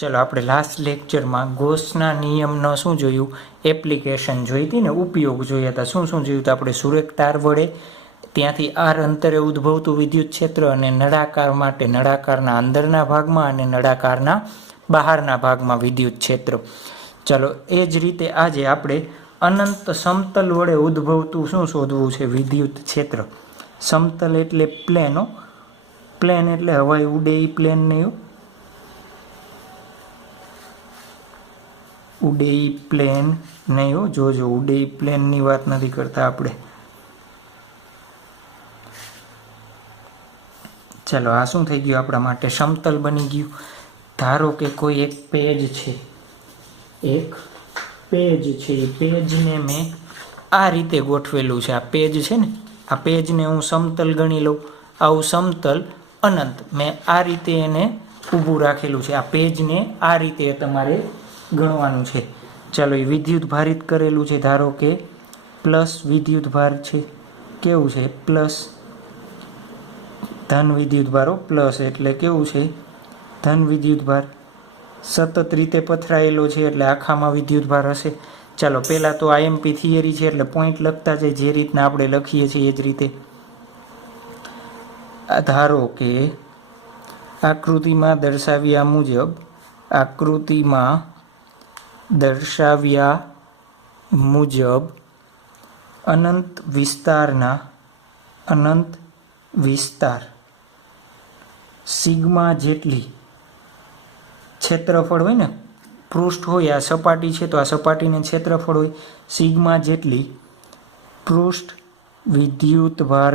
चलो આપણે લાસ્ટ લેક્ચરમાં ગોસના નિયમનો શું જોયું, એપ્લિકેશન જોઈ હતી ને, ઉપયોગ જોયા હતા. શું શું જોયું? તો આપણે સુરેખ તાર વડે ત્યાંથી આર અંતરે ઉદ્ભવતું વિદ્યુત ક્ષેત્ર અને નળાકાર માટે નળાકારના અંદરના ભાગમાં અને નળાકારના બહારના ભાગમાં વિદ્યુત ક્ષેત્ર. ચલો એ જ રીતે આજે આપણે અનંત સમતલ વડે ઉદ્ભવતું શું શોધવું છે? વિદ્યુત ક્ષેત્ર. સમતલ એટલે પ્લેનો, પ્લેન એટલે હવાઈ ઉડે એ પ્લેન નહીં, ઉડે પ્લેન નહીં હો, જોજો ઉડે પ્લેનની વાત નથી કરતા આપણે. ચલો આ શું થઈ ગયું? આપણા માટે સમતલ બની ગયું. ધારો કે કોઈ એક પેજ છે, એક પેજ છે, એ પેજને મેં આ રીતે ગોઠવેલું છે. આ પેજ છે ને, આ પેજને હું સમતલ ગણી લઉં. આવું સમતલ અનંત મેં આ રીતે એને ઊભું રાખેલું છે. આ પેજને આ રીતે તમારે ગણવાનું છે. ચાલો એ વિદ્યુત ભારિત કરેલું છે. ધારો કે પ્લસ વિદ્યુત ભાર છે. કેવું છે? પ્લસ ધન વિદ્યુત ભારો. પ્લસ એટલે કેવું છે? ધન વિદ્યુત ભાર. સતત રીતે પથરાયેલો છે એટલે આખામાં વિદ્યુત ભાર હશે. ચાલો પહેલાં તો આઈએમપી થિયરી છે એટલે પોઈન્ટ લખતા જાય જે રીતના આપણે લખીએ છીએ એ જ રીતે. ધારો કે આકૃતિમાં દર્શાવ્યા મુજબ અનંત વિસ્તાર સિગ્મા જેટલી ક્ષેત્રફળ હોય ને, પૃષ્ઠ હોય, આ સપાટી છે તો આ સપાટીને ક્ષેત્રફળ હોય, સિગ્મા જેટલી પૃષ્ઠ વિદ્યુતભાર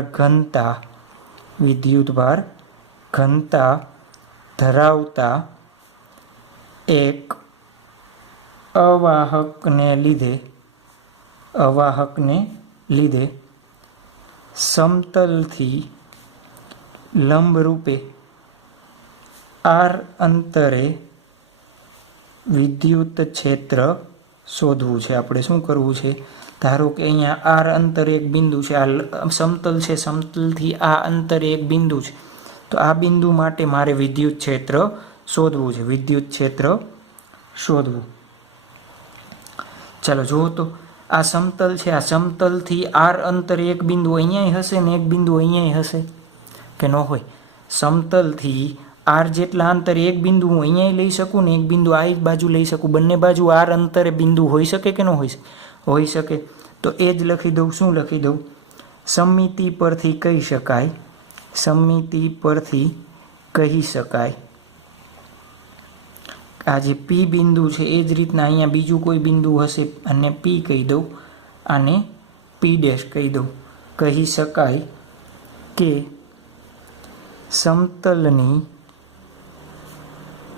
ઘનતા ધરાવતા એક અવાહકને લીધે સમતલથી લંબરૂપે આર અંતરે વિદ્યુત ક્ષેત્ર શોધવું છે. આપણે શું કરવું છે? ધારો કે અહીંયા આર અંતરે એક બિંદુ છે, આ સમતલ છે, સમતલથી આ અંતરે એક બિંદુ છે, તો આ બિંદુ માટે મારે વિદ્યુત ક્ષેત્ર શોધવું છે. વિદ્યુત ક્ષેત્ર શોધવું. ચાલો જુઓ તો આ સમતલ છે, આ સમતલથી આર અંતરે એક બિંદુ અહીંયા હશે ને એક બિંદુ અહીંયા હશે કે ન હોય? સમતલથી આર જેટલા અંતરે એક બિંદુ હું અહીંયા લઈ શકું ને એક બિંદુ આ બાજુ લઈ શકું. બંને બાજુ આર અંતરે બિંદુ હોઈ શકે કે ન હોઈ શકે? તો એ જ લખી દઉં. શું લખી દઉં? સમમિતિ પરથી કહી શકાય આ જે પી બિંદુ છે એ જ રીતના અહીંયા બીજું કોઈ બિંદુ હશે અને પી કહી દઉં, આને પી ડેશ કહી દઉં. કહી શકાય કે સમતલની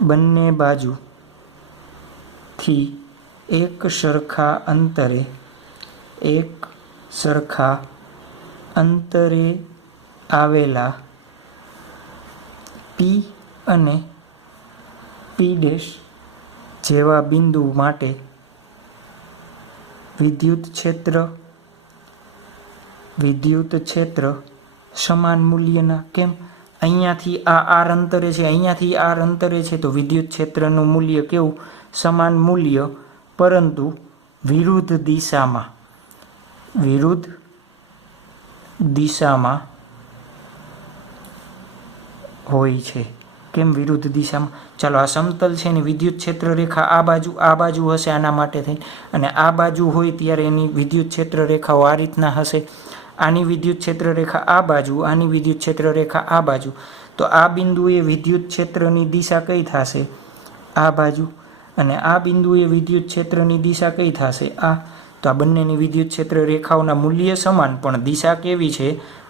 બંને બાજુથી એક સરખા અંતરે આવેલા પી અને પી ડેશ જેવા બિંદુ માટે વિદ્યુત ક્ષેત્ર સમાન મૂલ્યના. કેમ? અહીંયાથી આ આર અંતરે છે, અહીંયાથી આર અંતરે છે, તો વિદ્યુત ક્ષેત્રનું મૂલ્ય કેવું? સમાન મૂલ્ય, પરંતુ વિરુદ્ધ દિશામાં હોય છે. કેમ વિરુદ્ધ દિશામાં? ચાલો આ સમતલ છે ને વિદ્યુત ક્ષેત્ર રેખા આ બાજુ હશે આના માટે થઈ, અને આ બાજુ હોય ત્યારે એની વિદ્યુત ક્ષેત્ર રેખાઓ આ રીતના હશે. આની વિદ્યુત ક્ષેત્ર રેખા આ બાજુ, આની વિદ્યુત ક્ષેત્ર રેખા આ બાજુ. તો આ બિંદુએ વિદ્યુત ક્ષેત્રની દિશા કઈ થશે? આ બાજુ. અને આ બિંદુએ વિદ્યુત ક્ષેત્રની દિશા કઈ થશે? આ. તો આ બંનેની વિદ્યુત ક્ષેત્ર રેખાઓના મૂલ્ય સમાન પણ દિશા કેવી છે?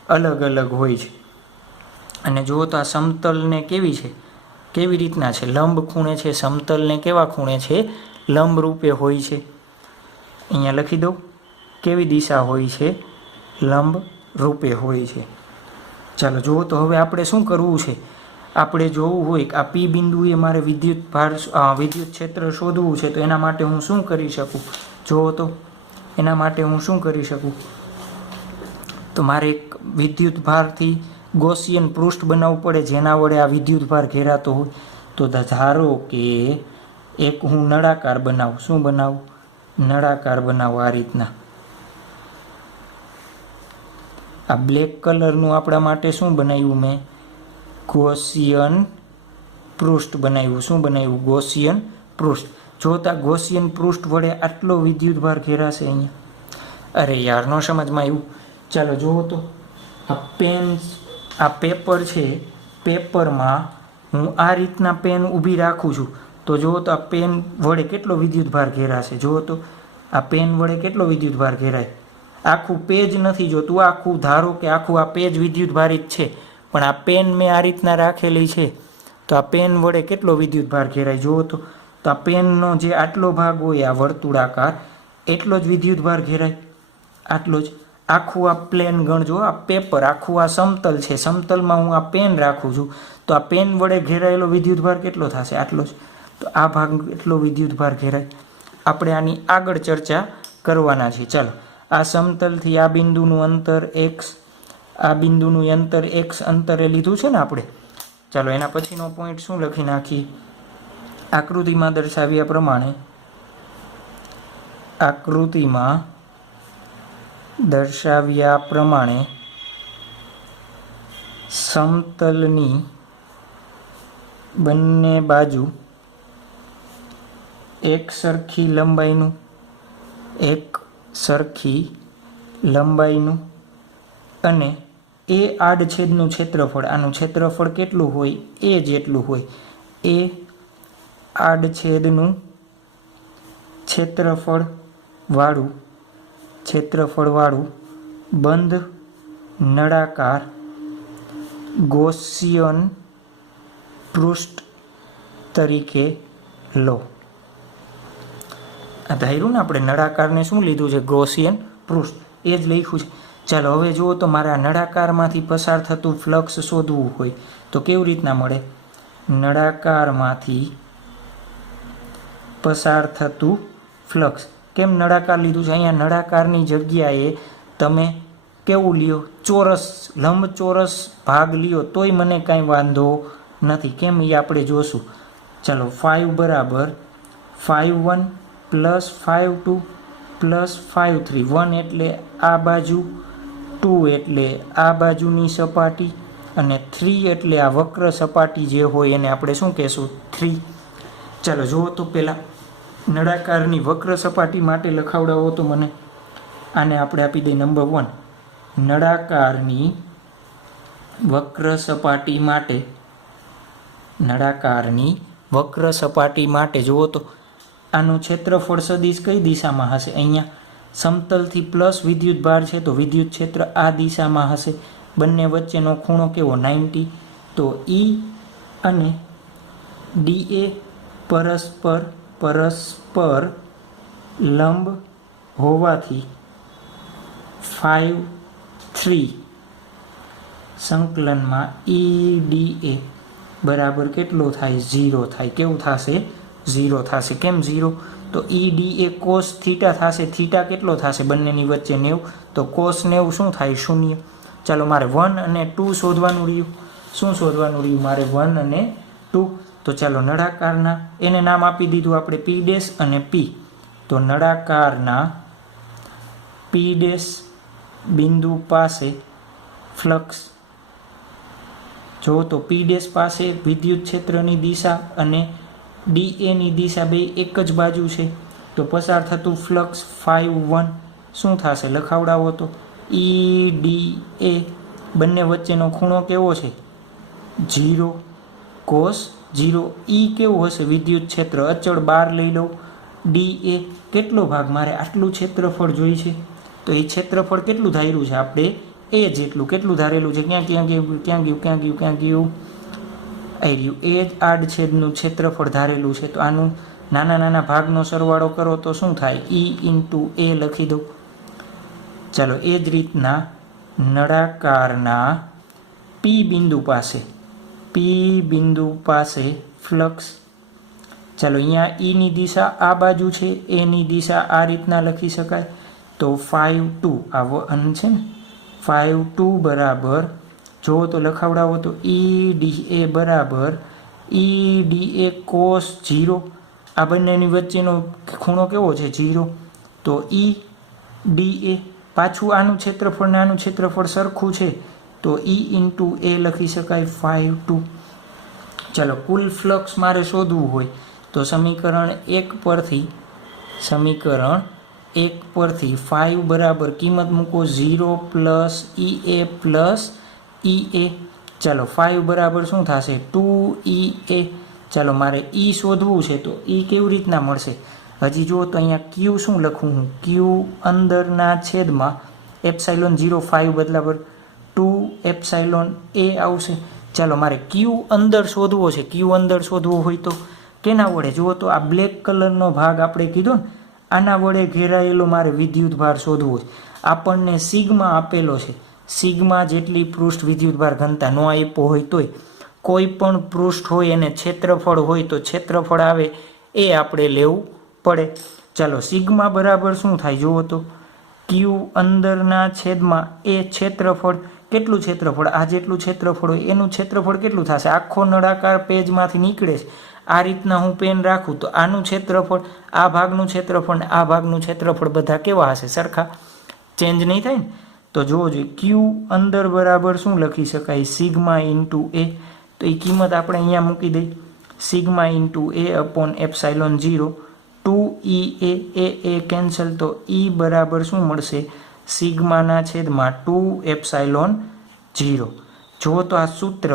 અલગ અલગ હોય છે. અને જુઓ તો આ સમતલને કેવી રીતના છે? લંબ ખૂણે છે. સમતલને કેવા ખૂણે છે? લંબ રૂપે હોય છે. અહીંયા લખી દઉં. કેવી દિશા હોય છે? લંબ રૂપે હોય છે. ચાલો જુઓ તો હવે આપણે શું કરવું છે? આપણે જોવું હોય કે આ પી બિંદુએ મારે વિદ્યુત ક્ષેત્ર શોધવું છે, તો એના માટે હું શું કરી શકું? જુઓ તો એના માટે હું શું કરી શકું? તો મારે એક વિદ્યુત ભારથી ગોસિયન પૃષ્ઠ બનાવવું પડે જેના વડે આ વિદ્યુત ભાર ઘેરાતો હોય. તો ધારો કે એક હું નળાકાર બનાવું, શું બનાવું? નળાકાર બનાવું આ રીતના. આ બ્લેક કલરનું આપણા માટે શું બનાવ્યું મેં? ગૌસિયન પૃષ્ઠ બનાવ્યું. શું બનાવ્યું? ગૌસિયન પૃષ્ઠ. જોતા ગૌસિયન પૃષ્ઠ વડે આટલો વિદ્યુતભાર ઘેરાશે અહીંયા. અરે યાર, નો સમજમાં આવ્યું. ચાલો જુઓ તો, આ પેપર છે, પેપરમાં હું આ રીતના પેન ઊભી રાખું છું તો જુઓ તો આ પેન વડે કેટલો વિદ્યુતભાર ઘેરાશે. જુઓ તો આ પેન વડે કેટલો વિદ્યુતભાર ઘેરાય. આખું પેજ નથી જોતું, આખું ધારો કે આખું આ પેજ વિદ્યુતભારિત છે, પણ આ પેન મેં આ રીતના રાખેલી છે તો આ પેન વડે કેટલો વિદ્યુતભાર ઘેરાય. જુઓ તો આ પેનનો જે આટલો ભાગ હોય આ વર્તુળાકાર, એટલો જ વિદ્યુતભાર ઘેરાય. આટલો જ. આખું આ પ્લેન ગણજો, આ પેપર આખું આ સમતલ છે, સમતલમાં હું આ પેન રાખું છું તો આ પેન વડે ઘેરાયેલો વિદ્યુતભાર કેટલો થશે? આટલો જ. તો આ ભાગ એટલો વિદ્યુતભાર ઘેરાય. આપણે આની આગળ ચર્ચા કરવાના છે. ચાલો, આ સમતલથી આ બિંદુનું અંતર x, આ બિંદુનું અંતર x અંતરે લીધું છે ને આપણે. ચાલો એના પછીનો પોઈન્ટ શું લખી નાખીએ? આકૃતિમાં દર્શાવ્યા પ્રમાણે, આકૃતિમાં દર્શાવ્યા પ્રમાણે સમતલની બંને બાજુ એક સરખી લંબાઈનું અને એ આડછેદનું ક્ષેત્રફળ, આનું ક્ષેત્રફળ કેટલું હોય? એ જેટલું હોય. એ આડછેદનું ક્ષેત્રફળવાળું બંધ નળાકાર ગૌસિયન પૃષ્ઠ તરીકે લો. આ ધાર્યું ને આપણે, નળાકારને શું લીધું છે? ગૌસિયન પૃષ્ઠ. એ જ લખ્યું છે. ચાલો હવે જુઓ તો, મારે આ નળાકારમાંથી પસાર થતું ફ્લક્સ શોધવું હોય તો કેવી રીતના મળે? નળાકારમાંથી પસાર થતું ફ્લક્સ. કેમ નળાકાર લીધું છે? અહીંયા નળાકારની જગ્યાએ તમે કેવું લ્યો? ચોરસ, લંબચોરસ ભાગ લ્યો તોય મને કાંઈ વાંધો નથી. કેમ એ આપણે જોશું. ચાલો, 5 બરાબર 5 1 પ્લસ 5 2 પ્લસ 5 3. 1 એટલે આ બાજુ, 2 એટલે આ બાજુની સપાટી, અને 3 એટલે આ વક્ર સપાટી જે હોય એને આપણે શું કહેશું? 3. ચાલો જુઓ તો, પહેલાં નળાકારની વક્ર સપાટી માટે લખાવડાવો તો મને. આને આપણે આપી દઈએ નંબર 1. નળાકારની વક્ર સપાટી માટે જુઓ તો આનું ક્ષેત્રફળ સદિશ કઈ દિશામાં હશે? અહીંયા સમતલથી પ્લસ વિદ્યુતભાર છે તો વિદ્યુત ક્ષેત્ર આ દિશામાં હશે. બંને વચ્ચેનો ખૂણો કેવો? 90. તો E અને DA પરસ્પર લંબ હોવાથી 5 3 સંકલનમાં EDA બરાબર કેટલો થાય? 0 થાય. કેવું થશે? 0 થશે. કેમ 0? તો EDA cos થીટા થશે. થીટા કેટલો થશે? બંનેની વચ્ચે 90. તો cos 90 શું થાય? 0. ચાલો, મારે 1 અને 2 શોધવાનું રહ્યું. શું શોધવાનું રહ્યું મારે? 1 અને 2. તો ચાલો, નળાકારના એને નામ આપી દીધું આપણે P' અને P. તો નળાકારના P' બિંદુ પાસે ફ્લક્સ. જો તો P' પાસે વિદ્યુત ક્ષેત્રની દિશા અને DA ની દિશા બે એક જ બાજુ છે તો પસાર થતું ફ્લક્સ 5 1 શું થશે? લખાવડાવો તો. EDA બંને વચ્ચેનો ખૂણો કેવો છે? 0 cos 0. E કેવું હશે? વિદ્યુત ક્ષેત્ર અચળ 12 લઈ લઉં. DA કેટલો ભાગ? મારે આટલું ક્ષેત્રફળ જોઈ છે તો એ ક્ષેત્રફળ કેટલું ધાર્યું છે આપણે? એ જેટલું. કેટલું ધારેલું છે? ક્યાં ગયું? આવી રહ્યું. એ જ આડછેદનું ક્ષેત્રફળ ધારેલું છે. તો આનું નાના ભાગનો સરવાળો કરો તો શું થાય? E into A લખી દો. ચાલો, એ જ રીતના નળાકારના P બિંદુ પાસે ફ્લક્સ. ચાલો, અહીંયા E ની દિશા આ બાજુ છે, A ની દિશા આ રીતના લખી શકાય. તો 5 2 આ 1 છે ને, 5 2 બરાબર, જો તો લખાવડાવો તો EDA બરાબર EDA cos 0, આ બંનેની વચ્ચેનો ખૂણો કેવો છે 0, તો EDA પાછું આનું ક્ષેત્રફળ ને આનું ક્ષેત્રફળ સરખું છે તો E ઇન્ટુ A લખી શકાય 5 2। ચાલો કુલ ફ્લક્સ મારે શોધવું હોય તો સમીકરણ 1 પરથી 5 બરાબર કિંમત મૂકો 0 પ્લસ EA પ્લસ EA। ચાલો 5 બરાબર શું થશે 2EA। ચાલો મારે E શોધવું છે તો E કેવી રીતના મળશે, હજી જુઓ તો અહીંયા Q શું લખું હું, Q અંદરના છેદમાં એપ્સાઇલોન 0 5 બદલાબર 2 એપ્સાઇલોન A આવશે। ચાલો મારે Q અંદર શોધવો છે, Q અંદર શોધવો હોય તો કેના વડે, જુઓ તો આ બ્લેક કલરનો ભાગ આપણે કીધો ને આના વડે ઘેરાયેલો મારે વિદ્યુત ભાર શોધવો છે। આપણને સિગ્મા આપેલો છે, સિગ્મા જેટલી પૃષ્ઠ વિદ્યુત ભાર ઘનતા ન આપ્યો હોય તોય કોઈ પણ પૃષ્ઠ હોય એને ક્ષેત્રફળ હોય તો ક્ષેત્રફળ આવે એ આપણે લેવું પડે। ચાલો સિગ્મા બરાબર શું થાય જુઓ તો Q અંદરના છેદમાં એ ક્ષેત્રફળ, કેટલું ક્ષેત્રફળ, આ જેટલું ક્ષેત્રફળ હોય એનું ક્ષેત્રફળ કેટલું થશે, આખો નળાકાર પેજમાંથી નીકળે છે આ રીતના હું પેન રાખું તો આનું ક્ષેત્રફળ, આ ભાગનું ક્ષેત્રફળ ને આ ભાગનું ક્ષેત્રફળ બધા કેવા હશે, સરખા, ચેન્જ નહીં થાય ને। તો જોવો જોઈએ Q અંદર બરાબર શું લખી શકાય સિગ્મા ઇન્ટુ A, તો એ કિંમત આપણે અહીંયા મૂકી દઈ sigma into A upon epsilon 0 2EA A cancel તો E બરાબર શું મળશે સિગ્માના છેદમાં 2 એપ્સાઇલોન 0। જુઓ તો આ સૂત્ર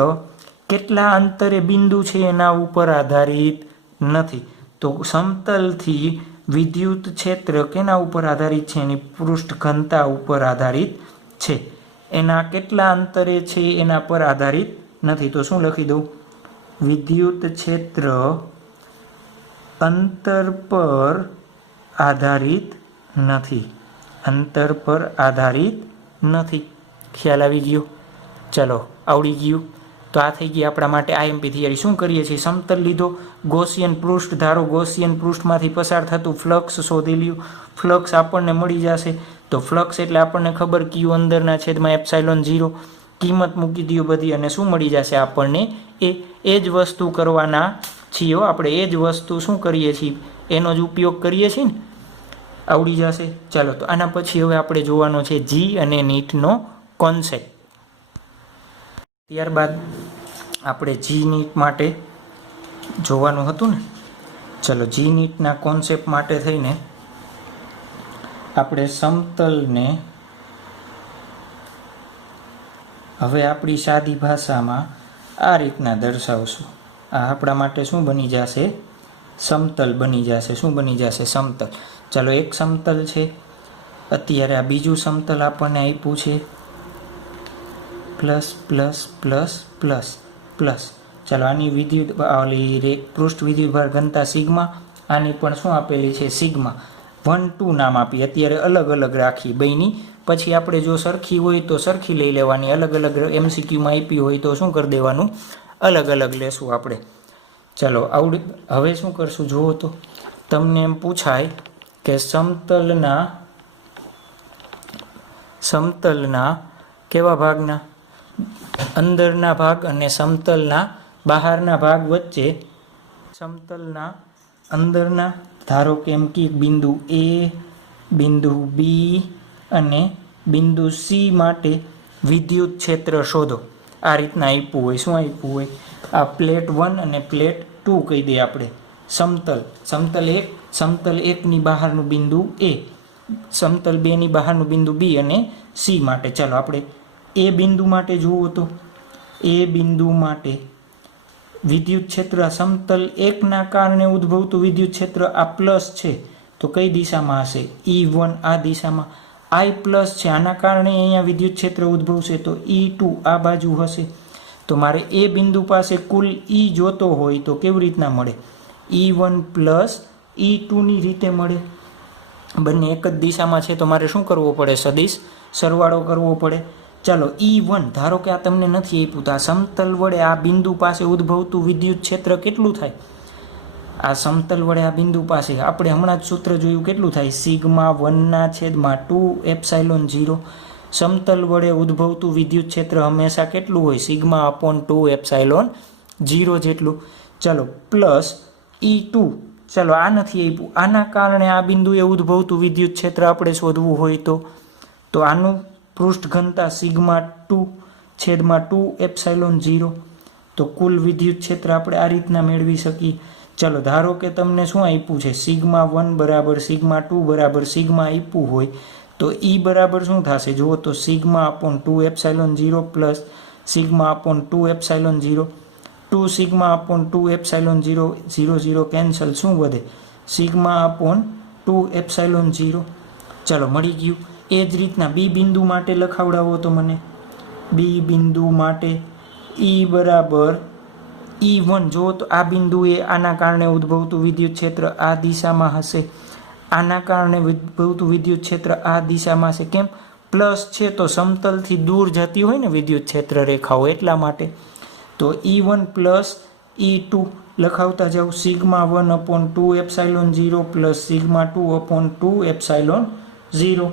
કેટલા અંતરે બિંદુ છે એના ઉપર આધારિત નથી, તો સમતલથી વિદ્યુત ક્ષેત્ર કેના ઉપર આધારિત છે, એની પૃષ્ઠ ઘનતા ઉપર આધારિત છે, એના કેટલા અંતરે છે એના પર આધારિત નથી। તો શું લખી દઉં, વિદ્યુત ક્ષેત્ર અંતર પર આધારિત નથી, અંતર પર આધારિત નથી। ખ્યાલ આવી ગયો, ચલો આવડી ગયું। તો આ થઈ ગઈ આપણા માટે આઈએમપી થિયરી। શું કરીએ છીએ, સમતલ લીધો, ગોસિયન પૃષ્ઠ ધારો, ગોસિયન પૃષ્ઠમાંથી પસાર થતું ફ્લક્સ શોધી લ્યું, ફ્લક્સ આપણને મળી જશે તો ફ્લક્સ એટલે આપણને ખબર Q અંદરના છેદમાં એપ્સાઇલોન 0, કિંમત મૂકી દો બધી અને શું મળી જશે આપણને એ જ વસ્તુ કરવાના છીએ આપણે, એ જ વસ્તુ શું કરીએ છીએ એનો જ ઉપયોગ કરીએ છીએ ને, આવડી જશે। ચાલો તો આના પછી હવે આપણે જોવાનો છે જી અને નીટનો કોન્સેપ્ટ। ત્યારબાદ આપણે જી નીટ માટે જોવાનું હતું ને, ચલો જી નીટના કોન્સેપ્ટ માટે થઈને આપણે સમતલને હવે આપણી સાદી ભાષામાં આ રીતના દર્શાવશું। આ આપણા માટે શું બની જશે, સમતલ બની જશે। શું બની જશે, સમતલ। ચાલો એક સમતલ છે, અત્યારે આ બીજું સમતલ આપણને આપ્યું છે plus plus plus plus plus. ચાલો આની વિદ્યુત ઓલી પૃષ્ઠ વિદ્યુતભાર ઘનતા સિગ્મા, આની પણ શું આપેલી છે સિગ્મા, 1 2 નામ આપી, અત્યારે અલગ અલગ રાખી બઈની, પછી આપણે જો સરખી હોય તો સરખી લઈ લેવાની, અલગ અલગ MCQમાં આપી હોય તો શું કરી દેવાનું, અલગ અલગ લેશું આપણે। ચાલો આવડી, હવે શું કરશું જુઓ તો તમને એમ પૂછાય કે સમતલના કેવા ભાગના, અંદરના ભાગ અને સમતલના બહારના ભાગ વચ્ચે, સમતલના અંદરના ધારો કે એમ કે બિંદુ A, બિંદુ B અને બિંદુ C માટે વિદ્યુત ક્ષેત્ર શોધો। આ રીતના આપ્યું હોય, શું આપ્યું હોય, આ પ્લેટ 1 અને પ્લેટ 2 કહી દઈએ આપણે, સમતલ 1 ની બહારનું બિંદુ A, સમતલ 2 ની બહારનું બિંદુ B અને C માટે। ચાલો આપણે એ બિંદુ માટે જુઓ તો એ બિંદુ માટે વિદ્યુત ક્ષેત્ર સમતલ 1 ના કારણે ઉદ્ભવતું વિદ્યુત ક્ષેત્ર આ પ્લસ છે તો કઈ દિશામાં હશે, E1 આ દિશામાં, I પ્લસ છે આના કારણે અહીંયા વિદ્યુત ક્ષેત્ર ઉદ્ભવશે તો E2 આ બાજુ હશે। તો મારે એ બિંદુ પાસે કુલ E જોતો હોય તો કેવી રીતના મળે, E1 પ્લસ E2 ની રીતે મળે। બંને એક જ દિશામાં છે તો મારે શું કરવું પડે, સદિશ સરવાળો કરવો પડે। ચાલો E1 ધારો કે આ તમને નથી આપ્યું તો આ સમતલ વડે આ બિંદુ પાસે ઉદ્ભવતું વિદ્યુત ક્ષેત્ર કેટલું થાય, આ સમતલ વડે આ બિંદુ પાસે આપણે હમણાં જ સૂત્ર જોયું કેટલું થાય, સિગ્મા 1/2 એપ્સાઇલોન 0। સમતલ વડે ઉદ્ભવતું વિદ્યુત ક્ષેત્ર હંમેશા કેટલું હોય, સિગ્મા અપોન 2 એપ્સાઇલોન 0 જેટલું। ચલો પ્લસ E2, ચલો આ નથી આપ્યું, આના કારણે આ બિંદુએ ઉદ્ભવતું વિદ્યુત ક્ષેત્ર આપણે શોધવું હોય તો આનું પૃષ્ઠ ઘનતા σ2 છેદમાં 2 એપ્સાઇલોન 0, તો કુલ વિદ્યુત ક્ષેત્ર આપણે આ રીતના મેળવી શકીએ. ચલો ધારો કે તમને શું આપ્યું છે, σ1 બરાબર σ2 બરાબર સિગ્મા આપ્યું હોય તો E બરાબર શું થશે જુઓ તો σ/2 epsilon 0 plus σ/2 epsilon 0, 2 σ/2 epsilon 0, 0 0 cancel, શું વધે σ/2 એપ્સાઇલોન 0. ચલો મળી ગયું. એ જ રીતના બી બિંદુ માટે લખાવડાવો તો મને બી બિંદુ માટે E બરાબર E1, જો તો આ બિંદુએ આના કારણે ઉદ્ભવતું વિદ્યુત ક્ષેત્ર આ દિશામાં હશે, આના કારણે ઉદ્ભવતું વિદ્યુત ક્ષેત્ર આ દિશામાં હશે. કેમ? પ્લસ છે તો સમતલથી દૂર જતી હોય ને વિદ્યુત ક્ષેત્ર રેખાઓ, એટલા માટે. તો E1 પ્લસ E2 લખાવતા જાઓ, σ1/2 એપ્સાઇલોન 0 પ્લસ σ2/2 એપ્સાઇલોન 0.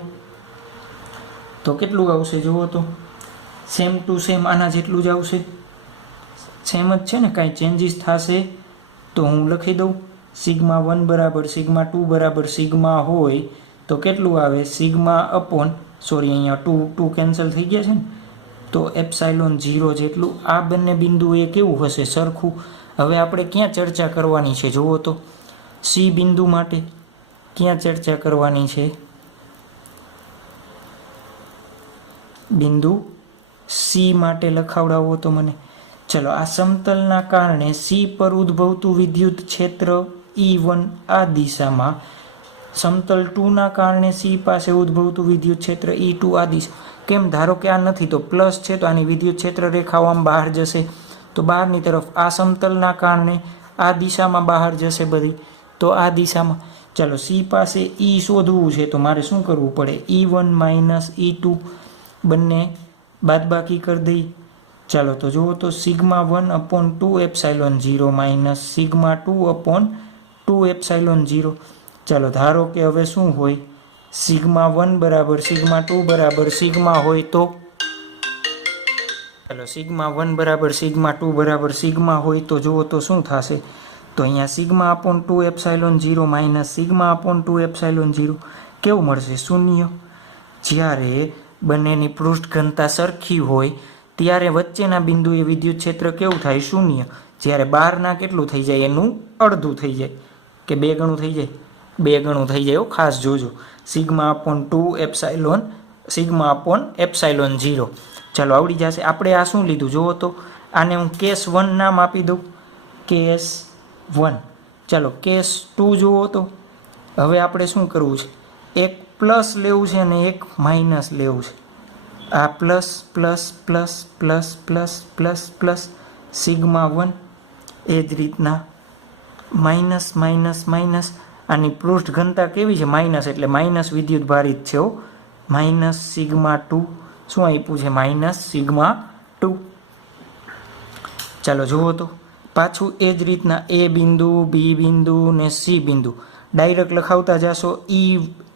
તો કેટલું આવશે જુઓ તો સેમ ટુ સેમ આના જેટલું જ આવશે, સેમ જ છે ને, કાંઈ ચેન્જીસ થશે તો હું લખી દઉં σ1 બરાબર σ2 બરાબર સિગ્મા હોય તો કેટલું આવે અહીંયા 2 કેન્સલ થઈ ગયા છે ને, તો એપ્સાઇલોન 0 જેટલું. આ બંને બિંદુએ કેવું હશે સરખું. હવે આપણે ક્યાં ચર્ચા કરવાની છે જુઓ તો સી બિંદુ માટે ક્યાં ચર્ચા કરવાની છે, બિંદુ સી માટે લખાવડાવો તો મને. ચલો આ સમતલના કારણે સી પર ઉદ્ભવતું વિદ્યુત ક્ષેત્ર E1 આ દિશામાં, સમતલ 2ના કારણે સી પાસે ઉદ્ભવતું વિદ્યુત ક્ષેત્ર E2 આ દિશા. કેમ? ધારો કે આ નથી તો પ્લસ છે તો આની વિદ્યુત ક્ષેત્ર રેખાઓ આમ બહાર જશે, તો બહારની તરફ. આ સમતલના કારણે આ દિશામાં બહાર જશે બધી, તો આ દિશામાં. ચલો સી પાસે E શોધવું છે તો મારે શું કરવું પડે, E1 માઇનસ E2 બંને બાદબાકી કરી દઈ. ચાલો તો જુઓ તો σ1/2 એપ્સાઇલોન 0 માઇનસ σ2/2 એપ્સાઇલોન 0. ચાલો ધારો કે હવે શું હોય, σ1 બરાબર σ2 બરાબર સિગ્મા હોય તો ચાલો σ1 બરાબર σ2 બરાબર સિગ્મા હોય તો જુઓ તો શું થશે, તો અહીંયા σ/2 એપ્સાઇલોન 0 માઇનસ σ/2 એપ્સાઇલોન 0 કેવું મળશે, શૂન્ય. જ્યારે બંનેની પૃષ્ઠ ઘનતા સરખી હોય ત્યારે વચ્ચેના બિંદુએ વિદ્યુત ક્ષેત્ર કેવું થાય, શૂન્ય. જ્યારે બહારના કેટલું થઈ જાય, એનું અડધું થઈ જાય કે 2 ગણું થઈ જાય, 2 ગણું થઈ જાય, ખાસ જોજો. σ/2 એપ્સાઇલોન σ/એપ્સાઇલોન 0. ચાલો આવડી જશે. આપણે આ શું લીધું જુઓ તો, આને હું કેસ 1 નામ આપી દઉં, કેસ 1. ચાલો કેસ 2 જુઓ તો હવે આપણે શું કરવું છે, એક પ્લસ લેવું છે અને એક માઇનસ લેવું છે. આ plus plus plus plus plus plus plus σ1, એ જ રીતના માઇનસ માઇનસ માઇનસ. આની પૃષ્ઠ ઘનતા કેવી છે, માઇનસ, એટલે માઇનસ વિદ્યુત ભારિત છે. માઇનસ σ2, શું આપ્યું છે, માઇનસ σ2. ચાલો જુઓ તો પાછું એ જ રીતના એ બિંદુ, બી બિંદુ ને સી બિંદુ ડાયરેક્ટ લખાવતા જશો.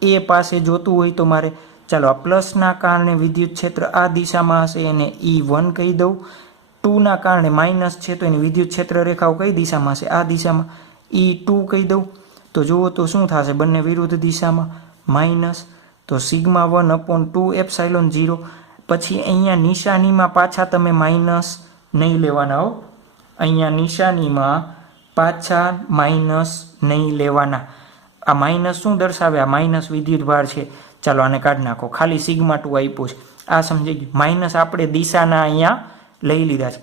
એ પાસે જોતું હોય તો મારે, ચાલો આ પ્લસના કારણે વિદ્યુત ક્ષેત્ર આ દિશામાં હશે એને E1 કહી દઉં. 2ના કારણે માઇનસ છે તો એની વિદ્યુત ક્ષેત્ર રેખાઓ કઈ દિશામાં હશે, આ દિશામાં, E2 કહી દઉં. તો જુઓ તો શું થશે, બંને વિરુદ્ધ દિશામાં, માઇનસ. તો σ1/2 એપ્સાઇલોન 0. પછી અહીંયા નિશાનીમાં પાછા તમે માઇનસ નહીં લેવાના હો, અહીંયા નિશાનીમાં પાછા માઇનસ નહીં લેવાના. આ માઇનસ શું દર્શાવે, આ માઇનસ વિદ્યુત ભાર છે. ચાલો આને કાઢી નાખો, ખાલી σ2 આપ્યું છે, આ સમજી ગયું. માઇનસ આપણે દિશાના અહીંયા લઈ લીધા છે.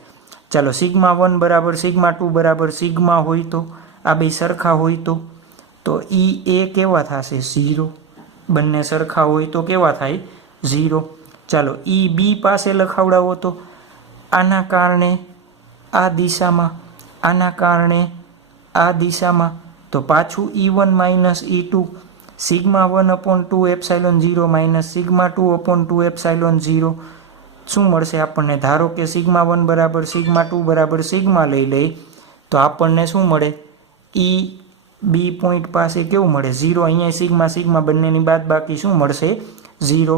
ચાલો σ1 બરાબર σ2 બરાબર સિગ્મા હોય તો, આ બે સરખા હોય તો એ કેવા થશે, 0. બંને સરખા હોય તો કેવા થાય, 0. ચાલો બી પાસે લખાવડાવો તો આના કારણે આ દિશામાં, આના કારણે આ દિશામાં, તો પાછું E1 minus E2 σ1/2 epsilon 0 minus σ2/2 epsilon 0 શું મળશે આપણને, ધારો કે σ1 બરાબર σ2 બરાબર સિગ્મા લઈ લઈ તો આપણને શું મળે, બી પોઈન્ટ પાસે કેવું મળે, 0. અહીંયા સિગ્મા બંનેની બાદ બાકી શું મળશે, 0.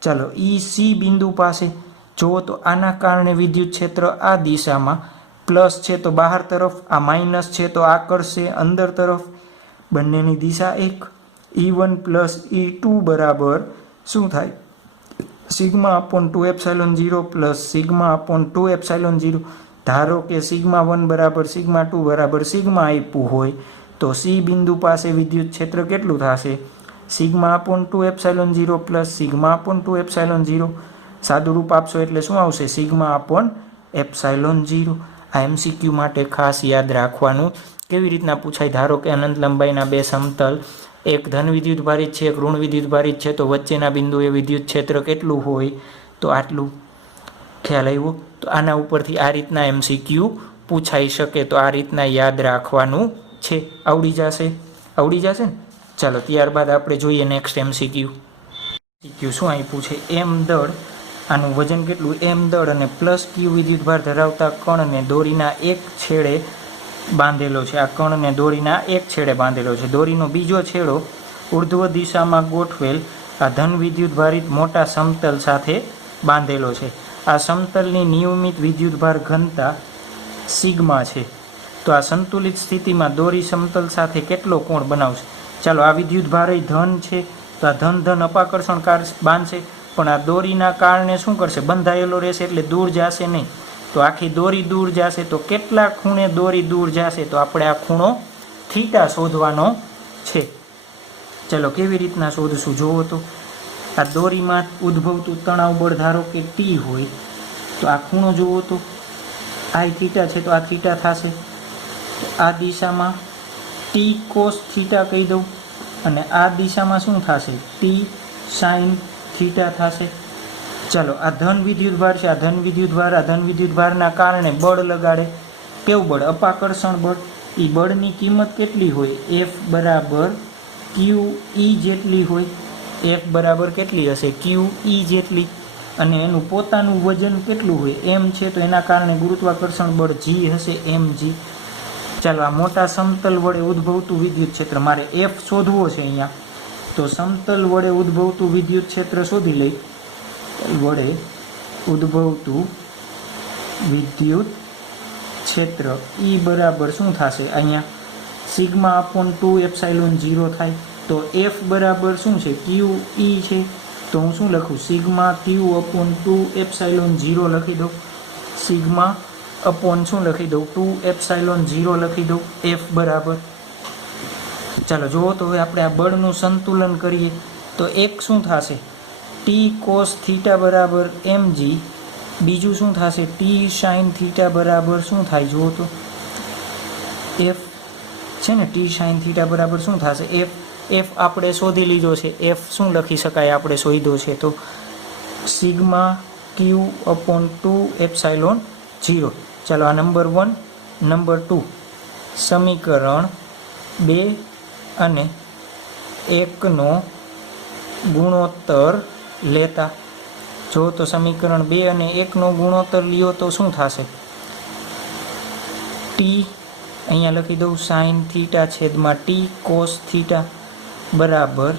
ચાલો સી બિંદુ પાસે જુઓ તો આના કારણે વિદ્યુત ક્ષેત્ર આ દિશામાં, પ્લસ છે તો બહાર તરફ, આ માઇનસ છે તો આ કરશે અંદર તરફ, બંનેની દિશા એક. E1 પ્લસ E2 બરાબર શું થાય? Sigma upon 2ε0 plus sigma upon 2ε0. ધારો કે σ1 બરાબર σ2 બરાબર સિગ્મા આપ્યું હોય તો સી બિંદુ પાસે વિદ્યુત ક્ષેત્ર કેટલું થશે? Sigma upon 2ε0 plus sigma upon 2ε0. સાદું રૂપ આપશો એટલે શું આવશે? Sigma upon ε0. આ એમસીક્યુ માટે ખાસ યાદ રાખવાનું. કેવી રીતના પૂછાય? ધારો કે અનંત લંબાઈના બે સમતલ, એક ધન વિદ્યુત ભારિત છે, એક ઋણ વિદ્યુત ભારિત છે, તો વચ્ચેના બિંદુએ વિદ્યુત ક્ષેત્ર કેટલું હોય? તો આટલું. ખ્યાલ આવ્યો? તો આના ઉપરથી આ રીતના એમસીક્યુ પૂછાઈ શકે. તો આ રીતના યાદ રાખવાનું છે. આવડી જશે? આવડી જશે ને? ચાલો ત્યારબાદ આપણે જોઈએ નેક્સ્ટ એમસીક્યુ. એમસીક્યુ શું આપ્યું છે? એમ દળ, આનું વજન કેટલું? એમ દળ અને પ્લસ ક્યુ વિદ્યુતભાર ધરાવતા કણને દોરીના એક છેડે બાંધેલો છે. આ કણને દોરીના એક છેડે બાંધેલો છે. દોરીનો બીજો છેડો ઉર્ધ્વ દિશામાં ગોઠવેલ આ ધન વિદ્યુતભારિત મોટા સમતલ સાથે બાંધેલો છે. આ સમતલની નિયમિત વિદ્યુતભાર ઘનતા સિગ્મા છે. તો આ સંતુલિત સ્થિતિમાં દોરી સમતલ સાથે કેટલો કોણ બનાવશે? ચાલો, આ વિદ્યુતભાર ધન છે તો આ ધન ધન અપાકર્ષણ બાંધશે, પણ આ દોરીના કારણે શું કરશે? બંધાયેલો રહેશે એટલે દૂર જશે નહીં. તો આખી દોરી દૂર જશે તો કેટલા ખૂણે દોરી દૂર જશે? તો આપણે આ ખૂણો થીટા શોધવાનો છે. ચલો કેવી રીતના શોધશું જોવો તો. આ દોરીમાં ઉદ્ભવતું તણાવ બળ ધારો કે ટી હોય તો આ ખૂણો જોવો તો આઈ થીટા છે તો આ થીટા થશે. આ દિશામાં ટી કોસ થીટા કહી દઉં અને આ દિશામાં શું થશે? ટી સાઇન થીટા થશે. ચાલો, આ ધન વિદ્યુતભાર છે, આ ધન વિદ્યુતભારના કારણે બળ લગાડે. કેવું બળ? અપાકર્ષણ બળ. એ બળની કિંમત કેટલી હોય? F બરાબર QE જેટલી હોય. F બરાબર કેટલી હશે? QE જેટલી. અને એનું પોતાનું વજન કેટલું હોય? m છે તો એના કારણે ગુરુત્વાકર્ષણ બળ G હશે, mg. ચાલો, આ મોટા સમતલ વડે ઉદ્ભવતું વિદ્યુત ક્ષેત્ર મારે F શોધવો છે અહીંયા. તો સમતલ વડે ઉદ્ભવતું વિદ્યુત ક્ષેત્ર શોધી લઈ. વડે ઉદ્ભવતું વિદ્યુત ક્ષેત્ર E બરાબર શું થશે? અહીંયા સિગ્મા અપોન 2ε0 થાય. તો F બરાબર શું છે? QE છે. તો હું શું લખું? સિગ્મા Q અપોન 2ε0 લખી દઉં. સિગ્મા અપોન શું લખી દઉં? 2ε0 લખી દઉં. F બરાબર. ચાલો જુઓ તો હવે આપણે આ બળનું સંતુલન કરીએ તો એક શું થશે? ટી કોસ થીટા બરાબર mg. બીજું શું થશે? ટી સાઇન થીટા બરાબર શું થાય જુઓ તો? F છે ને, ટી સાઇન થીટા બરાબર શું થશે? F આપણે શોધી લીધો છે. F શું લખી શકાય? આપણે શોધ્યો છે તો સિગ્મા Q અપોન 2ε0. ચાલો, આ નંબર 1. નંબર 2, સમીકરણ 2 અને 1નો ગુણોત્તર લેતા. જો તો સમીકરણ 2 અને 1નો ગુણોત્તર લ્યો તો શું થશે? ટી અહીંયા લખી દઉં સાઇન થીટા છેદમાં ટી કોસ થીટા બરાબર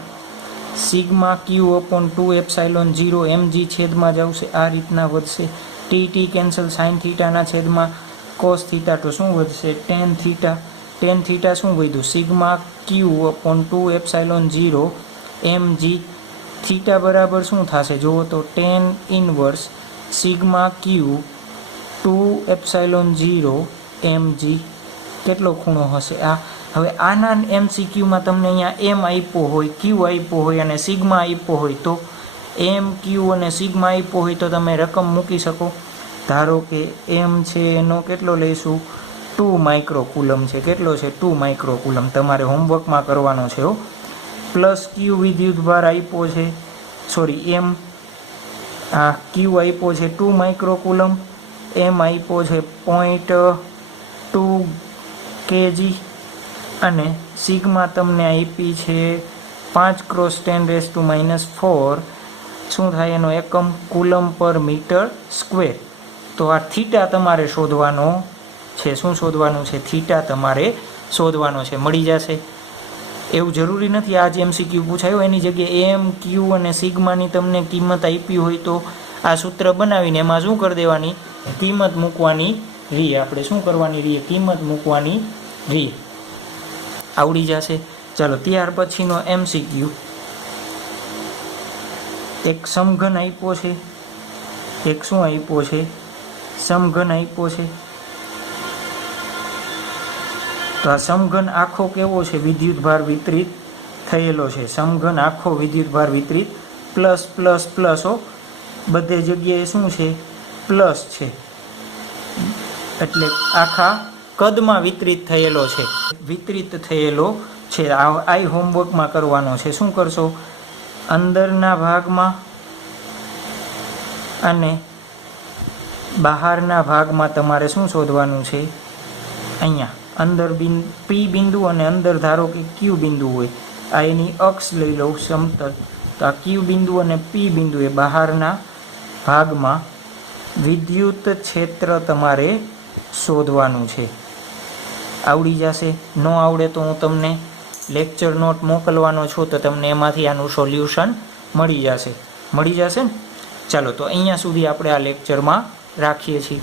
સિગ્મા Q અપોન 2ε0 mg છેદમાં જ આવશે. આ રીતના વધશે. T cancel. સાઇન થીટાના છેદમાં કોસ થીટા તો શું વધશે? Ten theta. ટેન થીટા શું વધ્યું? Sigma Q upon 2ε0 mg. Theta બરાબર શું થશે જુઓ તો? Tan inverse sigma Q 2ε0 mg. કેટલો ખૂણો હશે આ? હવે આના એમસીક્યુમાં તમને અહીંયા એમ આપ્યો હોય, ક્યુ આપ્યો હોય અને સિગ્મા આપ્યો હોય તો એમ ક્યુ અને સિગ્મા આપ્યો હોય તો તમે રકમ મૂકી શકો. ધારો કે એમ છે એનો કેટલો લઈશું? 2 માઇક્રોકુલમ છે. કેટલો છે? 2 માઇક્રોકુલમ. તમારે હોમવર્કમાં કરવાનો છે હો. પ્લસ ક્યુ વિદ્યુતભાર આપ્યો છે, સોરી એમ આ ક્યુ આપ્યો છે 2 માઇક્રોકુલમ, એમ આપ્યો છે 0.2 kg અને સિગ્મા તમને આપી છે 5×10⁻⁴. શું થાય એનો એકમ? કુલમ પર મીટર સ્ક્વેર. તો આ થીટા તમારે શોધવાનો છે. શું શોધવાનું છે? થીટા તમારે શોધવાનો છે. મળી જશે. એવું જરૂરી નથી આ જે એમસીક્યુ પૂછાયો એની જગ્યાએ એમ ક્યુ અને સિગ્માની તમને કિંમત આપી હોય તો આ સૂત્ર બનાવીને એમાં શું કરી દેવાની? કિંમત મૂકવાની રીએ આપણે શું કરવાની રીએ કિંમત મૂકવાની રીએ આવડી જશે। ચાલો ત્યાર પછીનો MCQ એક સમઘન આપ્યો છે એક શું આપ્યો છે સમઘન આપ્યો છે તો આ સમઘન આખો કેવો છે વિદ્યુતભાર વિતરિત થયેલો છે સમઘન આખો વિદ્યુતભાર વિતરિત પ્લસ પ્લસ પ્લસ બધે જગ્યાએ શું છે પ્લસ છે એટલે આખા કદમાં વિતરિત થયેલો છે આ હોમવર્કમાં કરવાનો છે શું કરશો અંદરના ભાગમાં અને બહારના ભાગમાં તમારે શું શોધવાનું છે અહીંયા અંદર પી બિંદુ અને અંદર ધારો કે ક્યુ બિંદુ હોય આ એની અક્ષ લઈ લઉં સમતલ તો આ ક્યુ બિંદુ અને પી બિંદુ એ બહારના ભાગમાં વિદ્યુત ક્ષેત્ર તમારે શોધવાનું છે આવડી જશે ન આવડે તો હું તમને લેક્ચર નોટ મોકલવાનો છું તો તમને એમાંથી આનું સોલ્યુશન મળી જશે ને ચાલો તો અહીંયા સુધી આપણે આ લેક્ચરમાં રાખીએ છીએ।